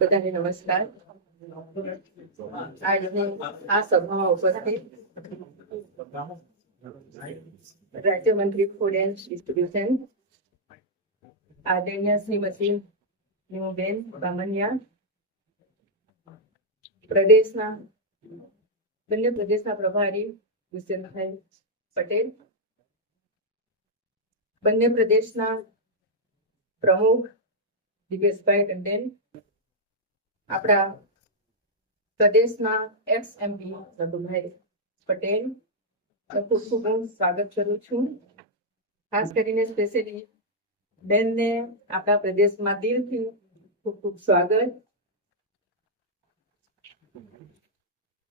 બધાને નમસ્કાર. આજની આ સભામાં ઉપસ્થિત રાજ્યમંત્રી ફૂડ એન્ડ ડિસ્ટ્રીબ્યુશન આદરણીય શ્રીમતી નીમુબેન બામણિયા, બંને પ્રદેશના પ્રભારી હુસેનભાઈ પટેલ, બંને પ્રદેશના પ્રમુખ દિવેશભાઈ ટંડેલ, આપણા પ્રદેશના એક્સ એમપી નંદુભાઈ પટેલ, ખૂબ ખૂબ હું સ્વાગત કરું છું. ખાસ કરીને સ્પેશિયલી બેનને આપણા પ્રદેશમાં દિલથી ખૂબ ખૂબ સ્વાગત.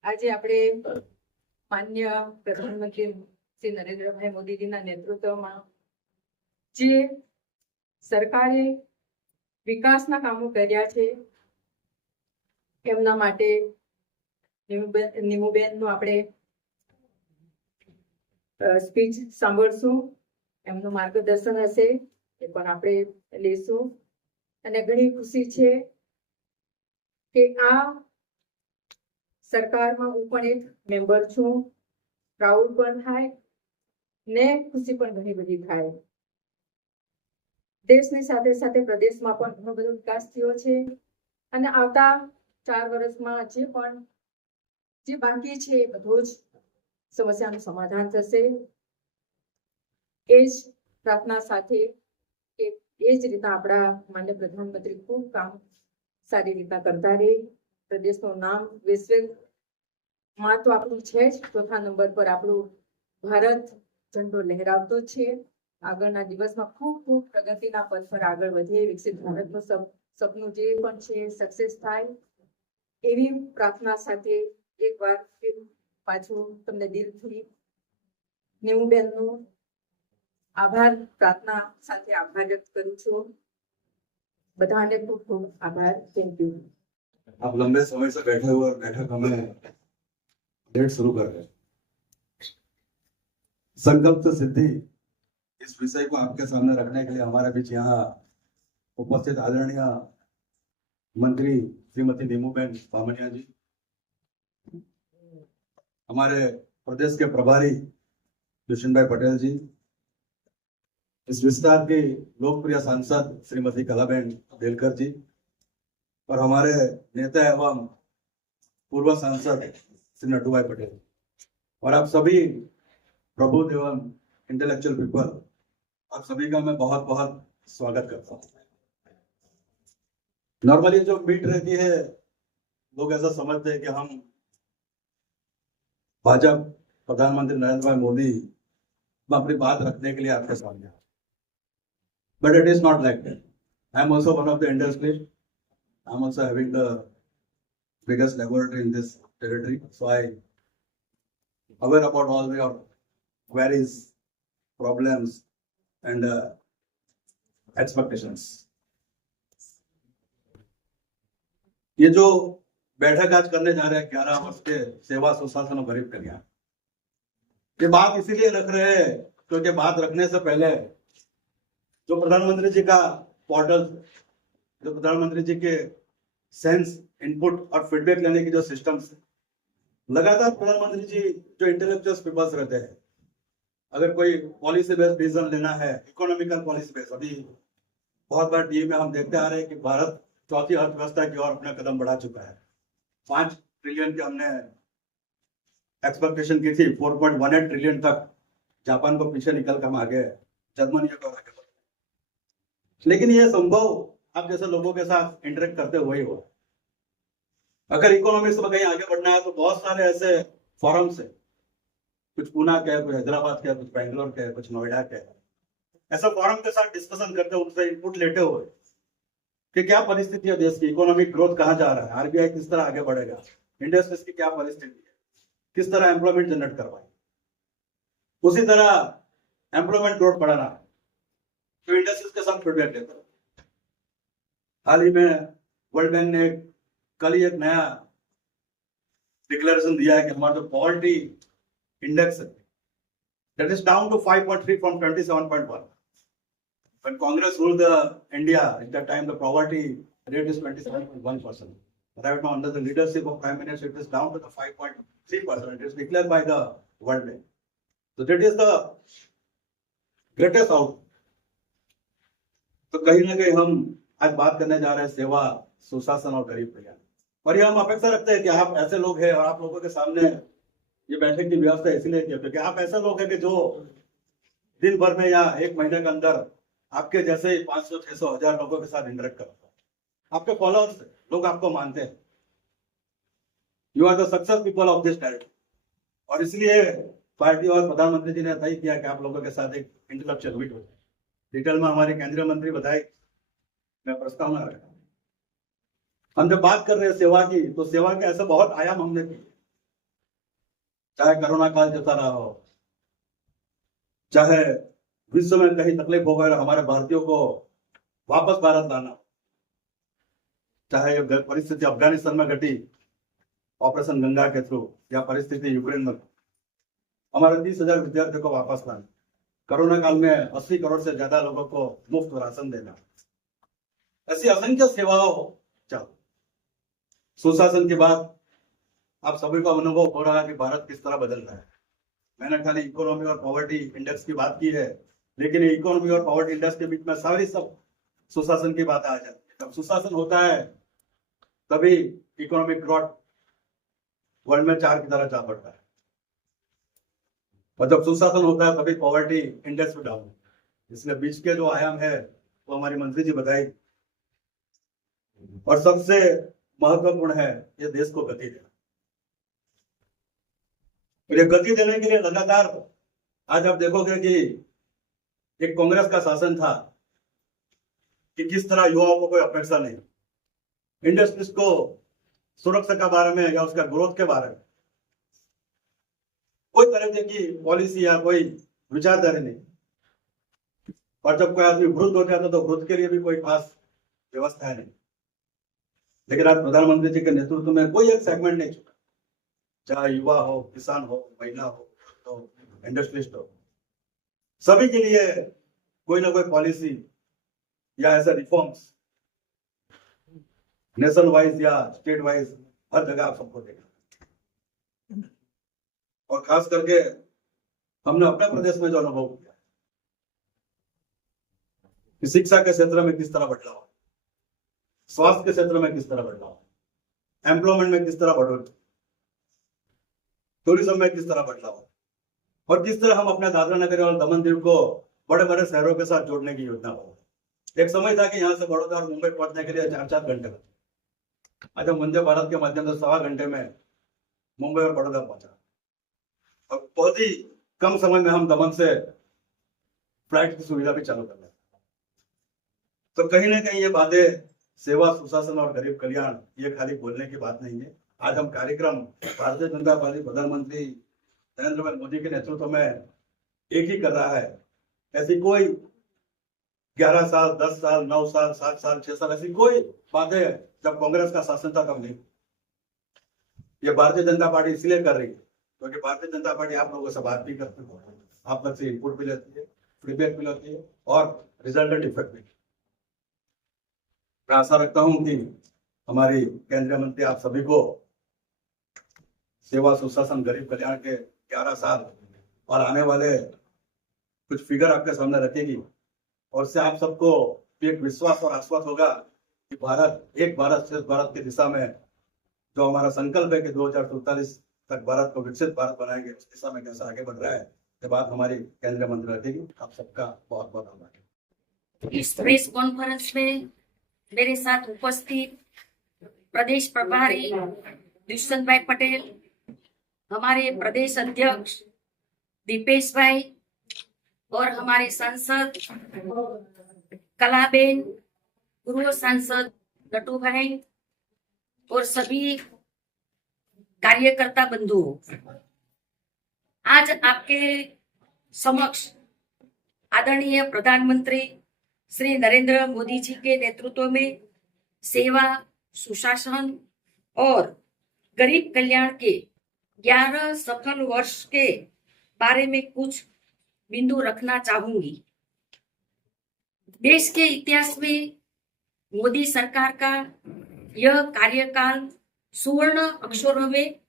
આજે આપણે માન્ય પ્રધાનમંત્રી શ્રી નરેન્દ્રભાઈ મોદીજીના નેતૃત્વમાં જે સરકારે વિકાસના કામો કર્યા છે એમના માટે નીમુબેનનું આપણે સ્પીચ સાંભળશું. એમનું માર્ગદર્શન હશે એ પણ આપણે લઈશું. અને ઘણી ખુશી છે કે આ સરકારમાં હું પણ એક મેમ્બર છું. પ્રાઉડ પણ થાય ને ખુશી પણ ઘણી બધી થાય. દેશની સાથે સાથે પ્રદેશમાં પણ ઘણો બધો વિકાસ થયો છે અને આવતા 4 વર્ષમાં જે બાકી છે એ બધો જ સમસ્યાનું સમાધાન થશે. એ જ પ્રાર્થના સાથે કે એ જ રીતના આપણા માન્ય પ્રધાનમંત્રી ખૂબ કામ સારી રીતના કરતા રહે. પ્રદેશનું નામ વૈશ્વિકમાં તો આપણું છે જ, 4થા નંબર પર આપણું ભારત ઝંડો લહેરાવતો છે. આગળના દિવસમાં ખૂબ ખૂબ પ્રગતિના પથ પર આગળ વધે, વિકસિત ભારતનું સપનું જે પણ છે સક્સેસ થાય એવી પ્રાર્થના સાથે એકવાર પાછું તમને દિલથી નીમુબેનનો આભાર પ્રાર્થના સાથે આભાર વ્યક્ત કરું છું. બધાને ખૂબ ખૂબ આભાર. Thank you. आप लंबे समय से बैठे हुए और बैठक हमें डेट शुरू कर रहे हैं. संकल्प से सिद्धि इस विषय को आपके सामने रखने के लिए हमारे बीच यहाँ उपस्थित आदरणीय मंत्री श्रीमती नीमूबेन बामणिया जी, हमारे प्रदेश के प्रभारी हुसैनभाई पटेल जी, इस विस्तार की लोकप्रिय सांसद श्रीमती कलाबेन देलकर जी और हमारे नेता एवं पूर्व सांसद श्री नटूभाई पटेल और आप सभी प्रबुद्ध एवं इंटेलेक्चुअल पीपल, आप सभी का मैं बहुत बहुत स्वागत करता हूँ. नॉर्मली जो मीट रहती है लोग ऐसा समझते हैं कि हम भाजपा प्रधानमंत्री नरेंद्र भाई मोदी अपनी बात रखने के लिए आपके सामने, but it is not like that. I am also one of the industry. I'm also having the biggest laboratory in this territory, so I aware about all your queries, problems, and expectations. ये जो बैठक आज करने जा रहे हैं 11 वर्ष के सेवा सुशासन और गरीब कल्याण, ये बात इसीलिए रख रहे हैं क्योंकि बात रखने से पहले जो प्रधानमंत्री जी का पोर्टल, जो प्रधानमंत्री जी के सेंस इनपुट और फीडबैक लेने की जो सिस्टम्स, लगातार प्रधानमंत्री जी जो इंटेलेक्चुअल पीपल्स रहते हैं, अगर कोई पॉलिसी बेस्ड डिसीजन लेना है, इकोनॉमिकल पॉलिसी बेस्ड, अभी बहुत बार टीवी में हम देखते आ रहे हैं कि भारत चौथी अर्थव्यवस्था की ओर अपना कदम बढ़ा चुका है. 5 ट्रिलियन की हमने एक्सपेक्टेशन की थी, 4.18 ट्रिलियन तक जापान को पीछे निकल कर हम आगे, जर्मनी को आगे बढ़े. लेकिन यह संभव आप जैसे लोगों के साथ इंटरेक्ट करते हुए ही हुआ. अगर इकोनॉमिक्स में कहीं आगे बढ़ना है तो बहुत सारे ऐसे फोरम्स है, कुछ पूना के, कुछ हैदराबाद के, कुछ बेंगलोर के, कुछ नोएडा के, ऐसा फोरम के साथ डिस्कशन करते हुए, उनसे इनपुट लेते हुए कि क्या परिस्थिति है देश की, इकोनॉमिक ग्रोथ कहाँ जा रहा है, आरबीआई किस तरह आगे बढ़ेगा, इंडस्ट्रीज की क्या परिस्थिति है, किस तरह एम्प्लॉयमेंट जनरेट करवाए, उसी तरह एम्प्लॉयमेंट ग्रोथ बढ़ाना है तो इंडस्ट्रीज के साथ फीडबैक लेते हैं. हाल ही में वर्ल्ड बैंक ने कल ही एक नया डिक्लेरेशन दिया है कि हमारा जो पॉवर्टी इंडेक्स है that is down to 5.3 from 27.1. When Congress ruled India, at that time the poverty rate is 27.1%. Right now, under the leadership of Prime Minister, it is down to the 5.3%. It is declared by the World Bank. So that is the greatest out. तो कहीं ना कहीं हम आज बात करने जा रहे हैं सेवा, सुशासन और गरीब कल्याण। और ये हम अपेक्षा रखते हैं कि आप ऐसे लोग हैं और आप लोगों के सामने ये बैठक की व्यवस्था इसलिए की क्योंकि आप ऐसे लोग हैं कि जो दिन भर में या एक महीने के अंदर आपके जैसे 500, 600, 1000 लोगों के साथ इंटरेक्ट करते हैं। आपके फॉलोअर्स लोग आपको मानते हैं। You are the success people of this territory. और इसलिए पार्टी और प्रधानमंत्री जी ने तय किया कि आप लोगों के साथ एक इंटेलेक्चुअल मीट हो जाए। डिटेल में हमारे केंद्रीय मंत्री बताए, मैं प्रस्तावना रखा। हम जब बात कर रहे हैं सेवा की, तो सेवा के ऐसे बहुत आयाम हमने किए, चाहे कोरोना काल चलता रहा हो, चाहे विश्व में कहीं तकलीफ हो गई हमारे भारतीयों को वापस भारत लाना, चाहे परिस्थिति अफगानिस्तान में घटी ऑपरेशन गंगा के थ्रू, या परिस्थिति यूक्रेन में, हमारे 30,000 विद्यार्थियों को वापस लाना, कोरोना काल में 80 करोड़ से ज्यादा लोगों को मुफ्त राशन देना, ऐसी असंख्य सेवाओं चालू। सुशासन की बात आप सभी को अनुभव हो रहा है कि भारत किस तरह बदल रहा है। मैंने खाली इकोनॉमी और पॉवर्टी इंडेक्स की बात की है, लेकिन इकोनॉमी और पॉवर्टी इंडेक्स के बीच में सारी सब सुशासन की बात आ जाती है। जब सुशासन होता है तभी इकोनॉमिक ग्रोथ वर्ल्ड में 4 की तरह जा पड़ता है, और जब सुशासन होता है तभी पॉवर्टी इंडेक्स में डाउन। इसलिए बीच के जो आयाम है वो हमारी मंत्री जी बताई, और सबसे महत्वपूर्ण है ये देश को गति देना। ये गति देने के लिए लगातार आज आप देखोगे कि एक कांग्रेस का शासन था कि किस तरह युवाओं को कोई अपेक्षा नहीं, इंडस्ट्रीज को सुरक्षा के बारे में या उसका ग्रोथ के बारे में कोई तरह की पॉलिसी या कोई विचारधारा नहीं। और जब कोई आदमी वृद्ध हो जाता तो वृद्ध के लिए भी कोई खास व्यवस्था है नहीं। लेकिन आज प्रधानमंत्री जी के नेतृत्व में कोई एक सेगमेंट नहीं छूटा, चाहे युवा हो, किसान हो, महिला हो, तो इंडस्ट्रियलिस्ट हो, सभी के लिए कोई ना कोई पॉलिसी या ऐसे रिफॉर्म्स नेशन वाइज या स्टेट वाइज हर जगह आप सबको देखा। और खास करके हमने अपने प्रदेश में जो अनुभव किया कि शिक्षा के क्षेत्र में किस तरह बदलाव, स्वास्थ्य के क्षेत्र में किस तरह बदलाव, एम्प्लॉयमेंट में किस तरह बढ़ोतरी, टूरिज्म में किस तरह बदलाव, और किस तरह हम अपने दादरा नगर और दमन दीव को बड़े बड़े शहरों के साथ जोड़ने की योजना हो। एक समय था कि यहाँ से बड़ौदा और मुंबई पहुंचने के लिए 4-4 घंटे लगते, आज हम वंदे भारत के माध्यम से 1.25 घंटे में मुंबई और बड़ौदा पहुंचा, और बहुत ही कम समय में हम दमन से फ्लाइट की सुविधा भी चालू कर रहे हैं। तो कहीं ना कहीं ये बातें सेवा, सुशासन और गरीब कल्याण ये खाली बोलने की बात नहीं है। आज हम कार्यक्रम भारतीय जनता पार्टी प्रधानमंत्री नरेंद्र भाई मोदी के नेतृत्व में एक ही कर रहा है। ऐसी कोई 11 साल, 10 साल, 9 साल, 7 साल, 6 साल ऐसी कोई बातें जब कांग्रेस का शासन था तब नहीं। ये भारतीय जनता पार्टी इसलिए कर रही है क्योंकि भारतीय जनता पार्टी आप लोगों से बात भी करती है, आप लोग से इनपुट भी लेती है, फीडबैक भी लेती है और रिजल्टेंट इफेक्ट भी। मैं आशा रखता हूं कि हमारी केंद्रीय मंत्री आप सभी को सेवा, सुशासन, गरीब कल्याण के 11 साल और आने वाले कुछ फिगर आपके सामने रखेगी, और उससे आप सबको एक विश्वास और आश्वास होगा कि भारत, एक भारत श्रेष्ठ भारत की दिशा में जो हमारा संकल्प है कि 2047 तक भारत को विकसित भारत बनाएंगे, उस दिशा में कैसा आगे बढ़ रहा है, ये बात हमारी केंद्रीय मंत्री रखेगी। आप सबका बहुत बहुत आभार। इस प्रेस कॉन्फ्रेंस में मेरे साथ उपस्थित प्रदेश प्रभारी दुष्यंत भाई पटेल, हमारे प्रदेश अध्यक्ष दीपेश भाई और हमारे सांसद कलाबेन, पूर्व सांसद नटू भाई और सभी कार्यकर्ता बंधुओं, आज आपके समक्ष आदरणीय प्रधानमंत्री श्री नरेंद्र मोदी जी के नेतृत्व में सेवा, सुशासन और गरीब कल्याण के 11 सफल वर्ष के बारे में कुछ बिंदु रखना चाहूंगी। देश के इतिहास में मोदी सरकार का यह कार्यकाल सुवर्ण अक्षरों में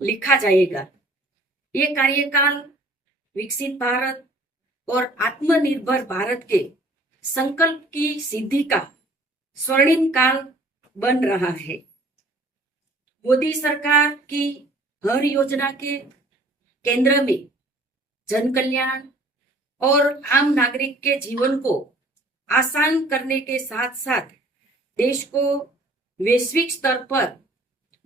लिखा जाएगा। ये कार्यकाल विकसित भारत और आत्मनिर्भर भारत के संकल्प की सिद्धि का स्वर्णिम काल बन रहा है। मोदी सरकार की हर योजना के केंद्र में जन कल्याण और आम नागरिक के जीवन को आसान करने के साथ साथ देश को वैश्विक स्तर पर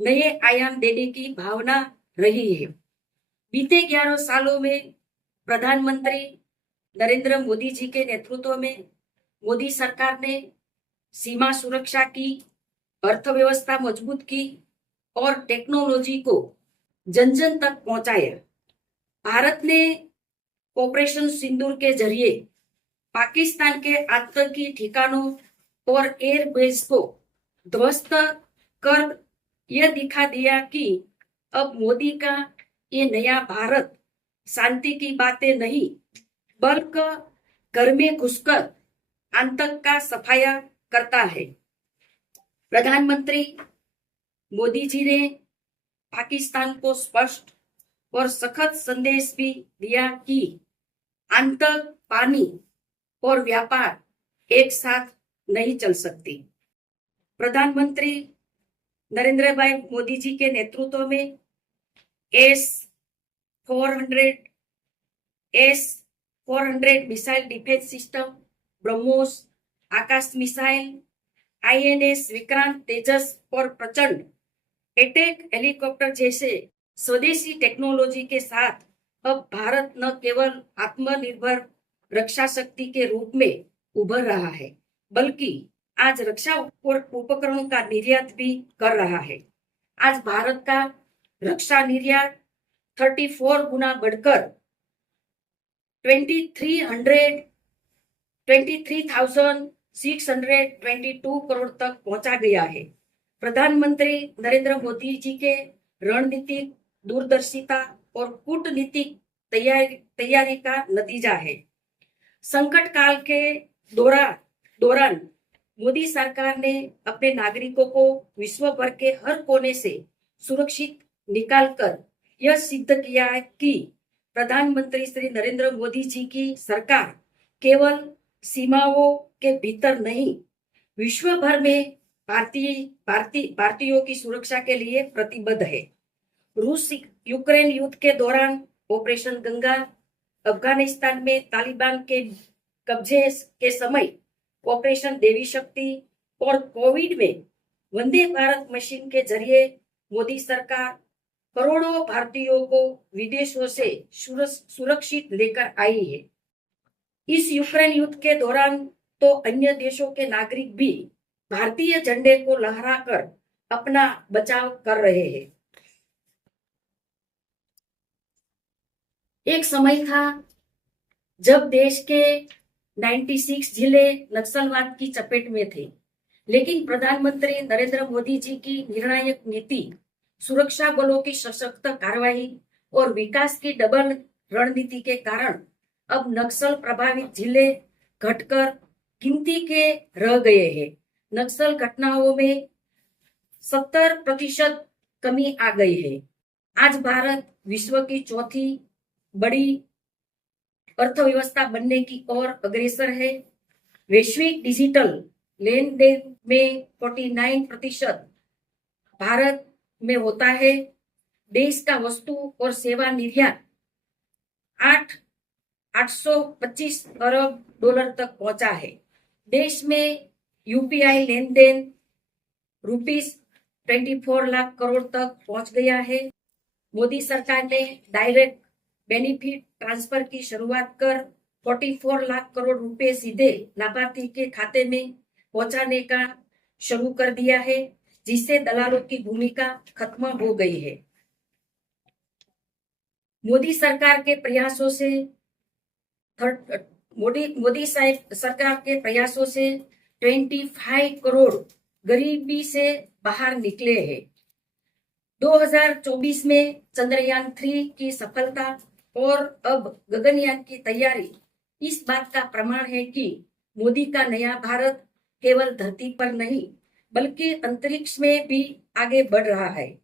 नए आयाम देने की भावना रही है। बीते 11 सालों में प्रधानमंत्री नरेंद्र मोदी जी के नेतृत्व में मोदी सरकार ने सीमा सुरक्षा की, अर्थव्यवस्था मजबूत की और टेक्नोलॉजी को जन जन तक पहुंचाया। भारत ने ऑपरेशन सिंदूर के जरिए पाकिस्तान के आतंकी ठिकानों और एयरबेस को ध्वस्त कर यह दिखा दिया कि अब मोदी का ये नया भारत शांति की बातें नहीं बल्कि घर में घुसकर आतंक का सफाया करता है। प्रधानमंत्री मोदी जी ने पाकिस्तान को स्पष्ट और सख्त संदेश भी दिया कि आतंक, पानी और व्यापार एक साथ नहीं चल सकती। प्रधानमंत्री नरेंद्र भाई मोदी जी के नेतृत्व में S-400 missile defence system, BrahMos Akash missile, INS Vikrant, Tejas और प्रचंड अटैक हेलीकॉप्टर जैसे स्वदेशी टेक्नोलॉजी के साथ अब भारत न केवल आत्मनिर्भर रक्षा शक्ति के रूप में उभर रहा है बल्कि आज रक्षा उपकरणों का निर्यात भी कर रहा है। आज भारत का रक्षा निर्यात 34 गुना बढ़कर 23,622 करोड़ तक पहुंचा गया है। प्रधानमंत्री नरेंद्र मोदी जी के रणनीतिक दूरदर्शिता और कूटनीतिक तैयारी का नतीजा है। संकट काल के दौरान मोदी सरकार ने अपने नागरिकों को विश्व भर के हर कोने से सुरक्षित निकालकर यह सिद्ध किया है कि प्रधानमंत्री श्री नरेंद्र मोदी जी की सरकार केवल सीमाओं के भीतर नहीं, विश्व भर में भारतीयों की सुरक्षा के लिए प्रतिबद्ध है। रूस यूक्रेन युद्ध के दौरान ऑपरेशन गंगा, अफगानिस्तान में तालिबान के कब्जे के समय ऑपरेशन देवी शक्ति और कोविड में वंदे भारत मिशन के जरिए मोदी सरकार करोड़ों भारतीयों को विदेशों से सुरक्षित लेकर आई है। इस यूक्रेन युद्ध के दौरान तो अन्य देशों के नागरिक भी भारतीय झंडे को लहराकर अपना बचाव कर रहे हैं। एक समय था जब देश के 96 जिले नक्सलवाद की चपेट में थे, लेकिन प्रधानमंत्री नरेंद्र मोदी जी की निर्णायक नीति, सुरक्षा बलों की सशक्त कार्रवाई और विकास की डबल रणनीति के कारण अब नक्सल प्रभावित जिले घटकर गिनती के रह गए हैं। नक्सल घटनाओं में 70% कमी आ गई है। आज भारत विश्व की चौथी बड़ी अर्थव्यवस्था बनने की ओर अग्रसर है। वैश्विक डिजिटल लेन देन में 49% भारत में होता है। देश का वस्तु और सेवा निर्यात 825 अरब डॉलर तक पहुंचा है। देश में UPI लेन देन ₹24 लाख करोड़ तक पहुंच गया है। मोदी सरकार ने डायरेक्ट बेनिफिट ट्रांसफर की शुरुआत कर 44 लाख करोड़ रुपए सीधे लाभार्थी के खाते में पहुंचाने का शुरू कर दिया है, जिससे दलालों की भूमिका खत्म हो गई है। मोदी सरकार के प्रयासों से 25 करोड़ गरीबी से बाहर निकले हैं। 2024 में चंद्रयान 3 की सफलता और अब गगनयान की तैयारी इस बात का प्रमाण है कि मोदी का नया भारत केवल धरती पर नहीं बल्कि अंतरिक्ष में भी आगे बढ़ रहा है।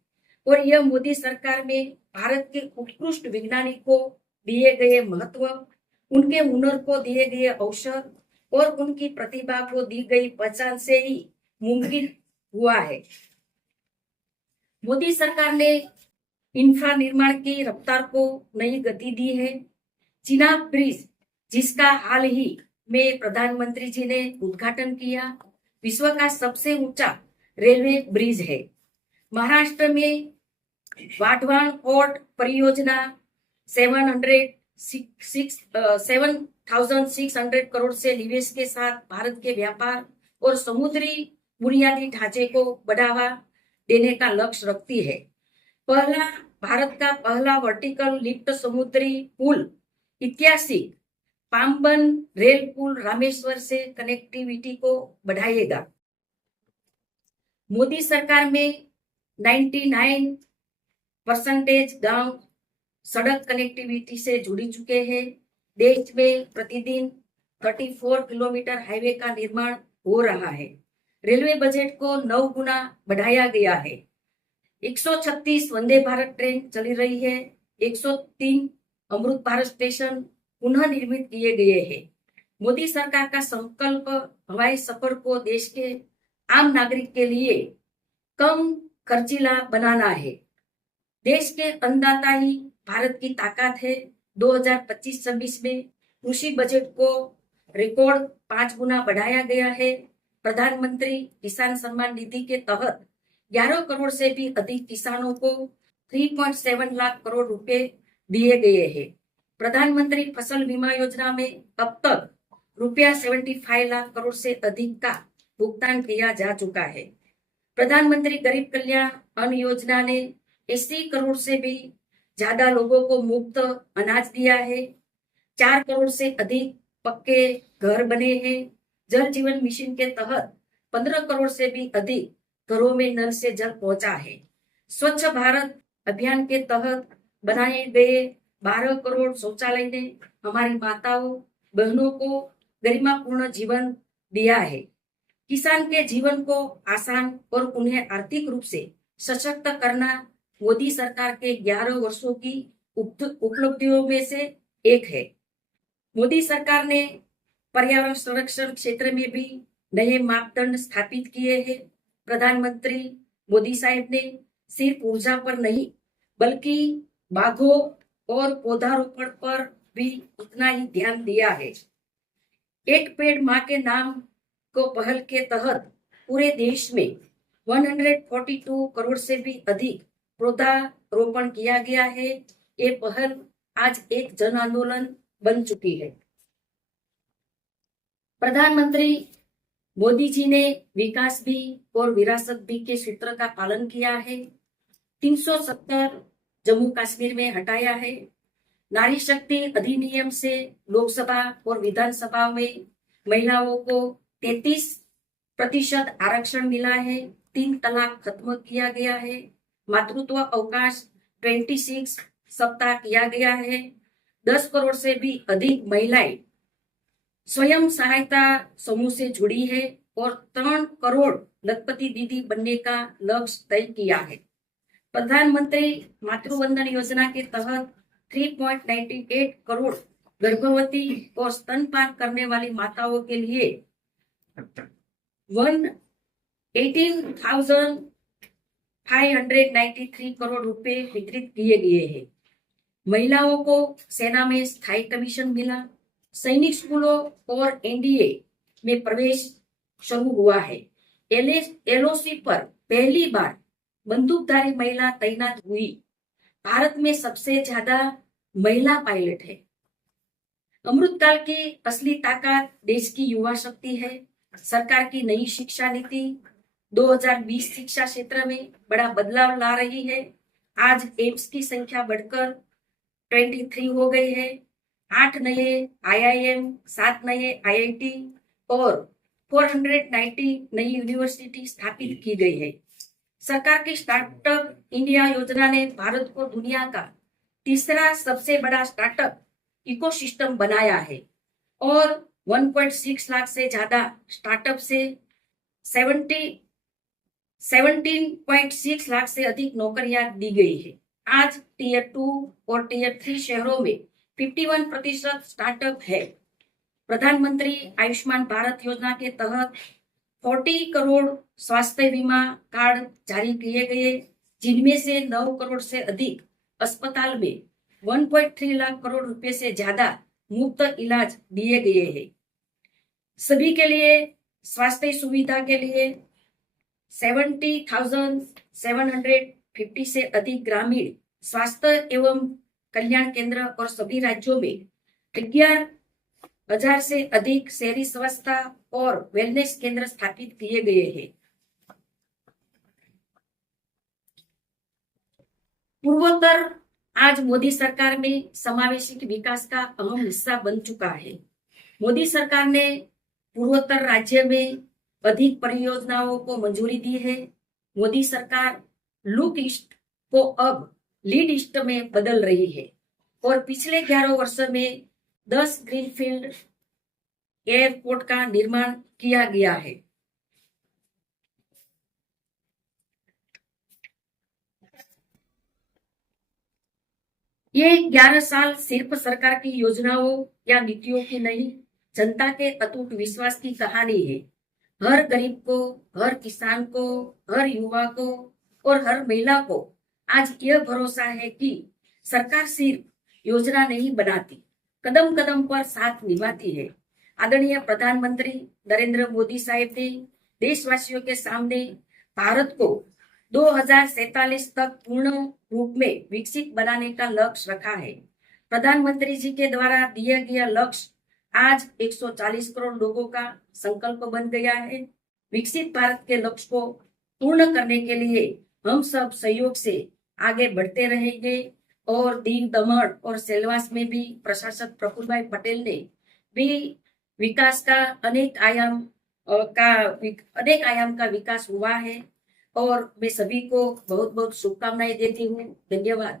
और यह मोदी सरकार में भारत के उत्कृष्ट वैज्ञानिकों दिए गए महत्व, उनके हुनर को दिए गए अवसर और उनकी प्रतिभा को दी गई पहचान से ही मुमकिन हुआ है। मोदी सरकार ने इंफ्रा निर्माण की रफ्तार को नई गति दी है। चिनाब ब्रिज, जिसका हाल ही में प्रधानमंत्री जी ने उद्घाटन किया, विश्व का सबसे ऊंचा रेलवे ब्रिज है। महाराष्ट्र में वाढवान पोर्ट परियोजना 7,600 करोड़ से निवेश के साथ भारत के व्यापार और समुद्री बुनियादी ढांचे को बढ़ावा देने का लक्ष्य रखती है। भारत का पहला वर्टिकल लिफ्ट समुद्री पुल ऐतिहासिक पाम्बन रेल पुल रामेश्वर से कनेक्टिविटी को बढ़ाएगा। मोदी सरकार में 99% गांव सड़क कनेक्टिविटी से जुड़ी चुके हैं। देश में प्रतिदिन 34 किलोमीटर हाईवे का निर्माण हो रहा है। रेलवे बजट को 9 गुना बढ़ाया गया है। 136 वंदे भारत ट्रेन चली रही है। 103 अमृत भारत स्टेशन पुनः निर्मित किए गए हैं। मोदी सरकार का संकल्प हवाई सफर को देश के आम नागरिक के लिए कम खर्चीला बनाना है। देश के अन्नदाता ही भारत की ताकत है। 2025-26 में कृषि बजट को रिकॉर्ड 5 गुना बढ़ाया गया है। प्रधानमंत्री किसान सम्मान निधि के तहत 11 करोड़ से भी अधिक किसानों को 3.7 लाख करोड़ रुपए दिए गए हैं। प्रधानमंत्री फसल बीमा योजना में अब तक रुपया 75 लाख करोड़ से अधिक का भुगतान किया जा चुका है। प्रधानमंत्री गरीब कल्याण अन्न योजना ने 80 करोड़ से भी ज्यादा लोगों को मुफ्त अनाज दिया है। 4 करोड़ से अधिक पक्के घर बने हैं। जल जीवन मिशन के तहत 15 करोड़ से भी अधिक घरों में नल से जल पहुंचा है। स्वच्छ भारत अभियान के तहत बनाए गए 12 करोड़ शौचालय ने हमारी माताओं बहनों को गरिमापूर्ण जीवन दिया है। किसान के जीवन को आसान और उन्हें आर्थिक रूप से सशक्त करना मोदी सरकार के 11 वर्षों की उपलब्धियों में से एक है। मोदी सरकार ने पर्यावरण संरक्षण क्षेत्र में भी नए मापदंड स्थापित किए हैं। प्रधानमंत्री मोदी साहब ने सिर्फ ऊर्जा पर नहीं बल्कि बाघों और पौधारोपण पर भी उतना ही ध्यान दिया है। एक पेड़ माँ के नाम को पहल के तहत पूरे देश में 142 करोड़ से भी अधिक पौधारोपण किया गया है। ये पहल आज एक जन आंदोलन बन चुकी है। प्रधानमंत्री मोदी जी ने विकास भी और विरासत भी के सूत्र का पालन किया है। 370 जम्मू कश्मीर में हटाया है। नारी शक्ति अधिनियम से लोकसभा और विधानसभा में महिलाओं को 33% आरक्षण मिला है। 3 तलाक खत्म किया गया है। मातृत्व अवकाश 26 सप्ताह किया गया है। 10 करोड़ से भी अधिक महिलाएं स्वयं सहायता समूह से जुड़ी है और 3 करोड़ लखपति दीदी बनने का लक्ष्य तय किया है। प्रधानमंत्री मातृवंदन योजना के तहत 3.98 करोड़ गर्भवती और स्तनपान करने वाली माताओं के लिए 118,593 करोड़ रुपए वितरित किए गए हैं। महिलाओं को सेना में स्थायी कमीशन मिला। सैनिक स्कूलों और एनडीए में प्रवेश शुरू हुआ है। एलओसी पर पहली बार बंदूकधारी महिला तैनात हुई। भारत में सबसे ज्यादा महिला पायलट है। अमृतकाल की असली ताकत देश की युवा शक्ति है। सरकार की नई शिक्षा नीति 2020 शिक्षा क्षेत्र में बड़ा बदलाव ला रही है। आज एम्स की संख्या बढ़कर 23 हो गई है। 8 नए IIM, 7 नए IIT और 490 नई यूनिवर्सिटी स्थापित की गई है। सरकार की स्टार्टअप इंडिया योजना ने भारत को दुनिया का तीसरा सबसे बड़ा स्टार्टअप इकोसिस्टम बनाया है और 1.6 लाख से ज्यादा स्टार्टअप से 17.6 लाख से अधिक नौकरियां दी गई है। आज टीयर 2 और टीयर 3 शहरों में 51% स्टार्टअप है। प्रधानमंत्री आयुष्मान भारत योजना के तहत 40 करोड़ स्वास्थ्य बीमा कार्ड जारी किए गए, जिनमें से 9 करोड़ से अधिक अस्पताल में 1.3 लाख करोड़ रुपए से ज्यादा मुफ्त इलाज दिए गए हैं। सभी के लिए स्वास्थ्य सुविधा के लिए 70,750 से अधिक ग्रामीण स्वास्थ्य एवं कल्याण केंद्र और सभी राज्यों में 11,000 से अधिक शहरी स्वास्थ्य और वेलनेस केंद्र स्थापित किए गए हैं। पूर्वोत्तर आज मोदी सरकार में समावेशी विकास का अहम हिस्सा बन चुका है। मोदी सरकार ने पूर्वोत्तर राज्य में अधिक परियोजनाओं को मंजूरी दी है। मोदी सरकार लुक ईस्ट को अब लीड ईस्ट में बदल रही है और पिछले 11 वर्षों में 10 ग्रीनफील्ड एयरपोर्ट का निर्माण किया गया है। ये 11 साल सिर्फ सरकार की योजनाओं या नीतियों की नहीं, जनता के अटूट विश्वास की कहानी है। हर गरीब को, हर किसान को, हर युवा को और हर महिला को आज यह भरोसा है कि सरकार सिर्फ योजना नहीं बनाती, कदम कदम पर साथ निभाती है। आदरणीय प्रधानमंत्री नरेंद्र मोदी साहब ने देशवासियों के सामने भारत को 2047 तक पूर्ण रूप में विकसित बनाने का लक्ष्य रखा है। प्रधानमंत्री जी के द्वारा दिया गया लक्ष्य आज 140 करोड़ लोगों का संकल्प बन गया है। विकसित भारत के लक्ष्य को पूर्ण करने के लिए हम सब सहयोग से आगे बढ़ते रहेंगे और दीव दमन और सेल्वास में भी प्रशासक प्रफुल्ल भाई पटेल ने भी विकास का अनेक आयाम का विकास हुआ है और मैं सभी को बहुत बहुत शुभकामनाएं देती हूँ। धन्यवाद।